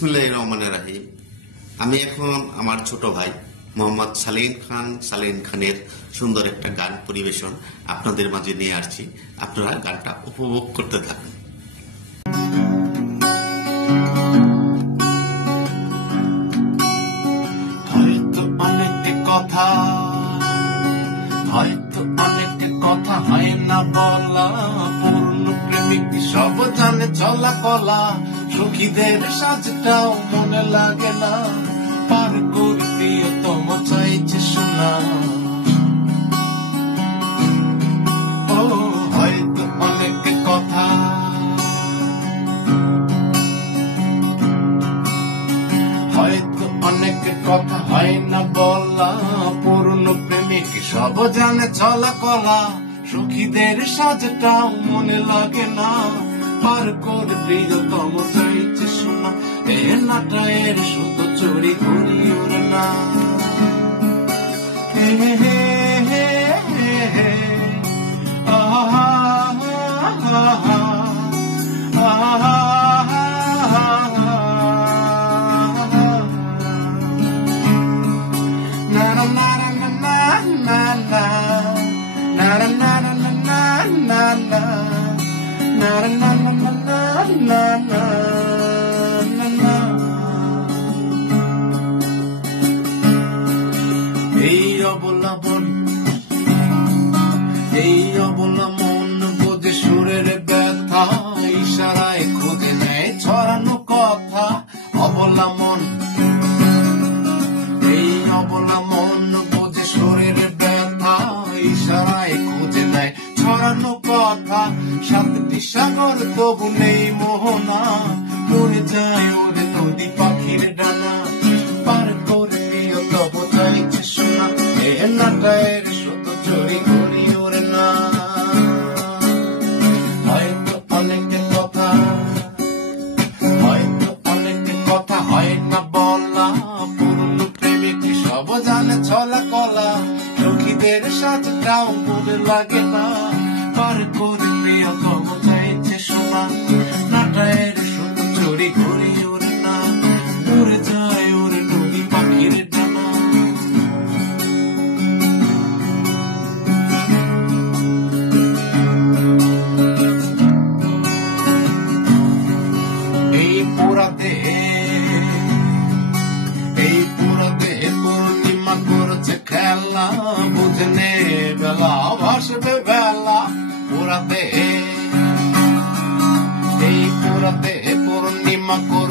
বিসমিল্লাহির রহমানির রহিম। আমি এখন আমার ছোট ভাই মোহাম্মদ সালিন খানের সুন্দর একটা গান পরিবেশন আপনাদের মাঝে নিয়ে আসছি। আপনারা গানটা উপভোগ করতে থাকুন। হয়তো অনেক কথা হয় না বলা, পূর্ণ প্রেমিক সব জানে চলা কলা, সখীদের সাজটাও মনে লাগে না, পার করে প্রিয়তম চাইছে শোনা। ও হয়তো অনেক কথা, হয়তো অনেক কথা হয় না বলা, পূর্ণ প্রেমিক সব জানে চলা কলা, সখীদের সাজটাও মনে লাগে না, পার করে প্রিয়তম চাইছে শোনা। এ নাটা এর শুধু চুরি ঘুরি ওরে না। হে হে হে হে হে আহা আহা আহা এই অবলা মন বোঝে সুরের ব্যথা, ইশারায় খুঁজে নেয় ছড়ানো কথা। অবলা মন, এই অবলা মন বোঝে সুরের ব্যথা, ইশারায় খুঁজে নেয় ছড়ানো কথা। সাতটি সাগর তবু নেই মোহনা, মরে যায় ওরে নদী পাখির ডানা, পার করে দিও তবু চাইছে শোনা। এ নাটায়ের শুধু চুরি করি ওরে না। হয়তো অনেক কথা, হয়তো অনেক কথা হয় না বলা, পুরনো প্রেমিক সব জানে চলা কলা, সখীদের সাজটাও মনে লাগে না, পার করে প্রিয়তম চাইছে শোনা। নাটায়ের শুধু চুরি করি ওরে না, উড়ে যায় ওরে নদী পাখির ডানা। এই পুরা দেহে পূর্ণিমা করেছে খেলা, বুঝনে বেলা ভাসবে বেলা। পুরা দেহে পূর্ণিমা করে